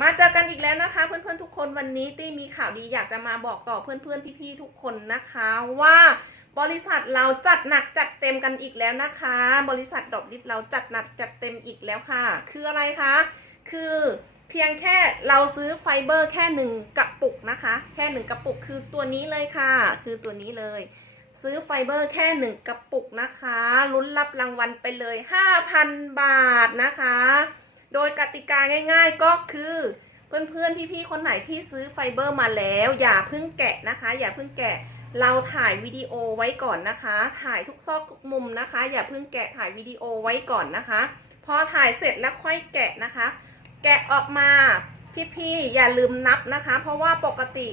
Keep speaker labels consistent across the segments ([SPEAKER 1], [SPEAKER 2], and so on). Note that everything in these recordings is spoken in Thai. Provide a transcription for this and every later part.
[SPEAKER 1] มาเจอกันอีกแล้วนะคะ เพื่อนๆทุกคนวันนี้ตี้มีข่าวดีอยากจะมาบอกต่อเพื่อนๆพี่ๆทุกคนนะคะ ว่าบริษัทเราจัดหนักจัดเต็มกันอีกแล้วนะคะ บริษัทดอกดิบเราจัดหนักจัดเต็มอีกแล้วค่ะ คืออะไรคะ คือเพียงแค่เราซื้อไฟเบอร์แค่หนึ่งกระปุกนะคะ แค่หนึ่งกระปุกคือตัวนี้เลยค่ะ คือตัวนี้เลย ซื้อไฟเบอร์แค่หนึ่งกระปุกนะคะลุ้นรับรางวัลไปเลย 5,000 บาทนะคะ ติกาง่าย ๆ ก็คือ เพื่อนๆพี่ๆคนไหนที่ซื้อไฟเบอร์มาแล้ว อย่าเพิ่งแกะนะคะ อย่าเพิ่งแกะเราถ่ายวิดีโอไว้ก่อนนะคะ ถ่ายทุกซอกทุกมุมนะคะ อย่าเพิ่งแกะถ่ายวิดีโอไว้ก่อนนะคะพอถ่ายเสร็จแล้วค่อยแกะนะคะ แกะออกมาพี่ๆอย่าลืมนับนะคะ เพราะว่าปกติ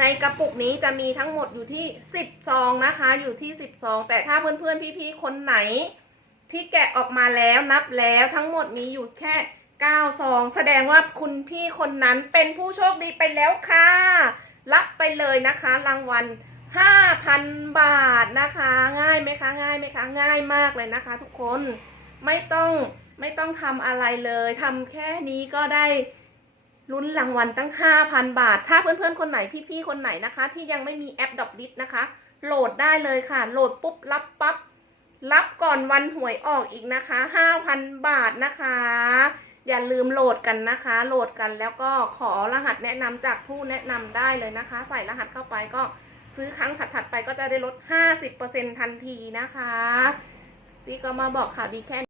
[SPEAKER 1] ในกระปุกนี้จะมีทั้งหมดอยู่ที่ 10 ซองนะคะ อยู่ที่ 10 ซอง แต่ถ้าเพื่อนๆพี่ๆคนไหน ที่แกะออกมาแล้วนับแล้วทั้งหมดมีอยู่แค่ 9ซองแสดงว่าคุณพี่คนนั้นเป็นผู้โชคดีไปแล้วค่ะ รับไปเลยนะคะ รางวัล 5,000 บาทนะคะ ง่ายไหมคะ ง่ายไหมคะ ง่ายมากเลยนะคะ ทุกคนไม่ต้องไม่ต้องทำอะไรเลยทำแค่นี้ก็ได้ลุ้นรางวัลตั้ง 5,000 บาท ถ้าเพื่อนๆ คนไหนพี่ๆ คนไหนนะคะ ที่ยังไม่มีแอปดอกดิสนะคะ โหลดได้เลยค่ะ โหลดปุ๊บรับปั๊บรับก่อนวันหวยออกอีกนะคะ 5,000 บาทนะคะ อย่าลืมโหลดกันนะคะ โหลดกันแล้วก็ขอรหัสแนะนำจากผู้แนะนำได้เลยนะคะ ใส่รหัสเข้าไปก็ซื้อครั้งถัดๆไปก็จะได้ลด 50%ทันทีนะคะที่ก็มาบอกข่าวดีแค่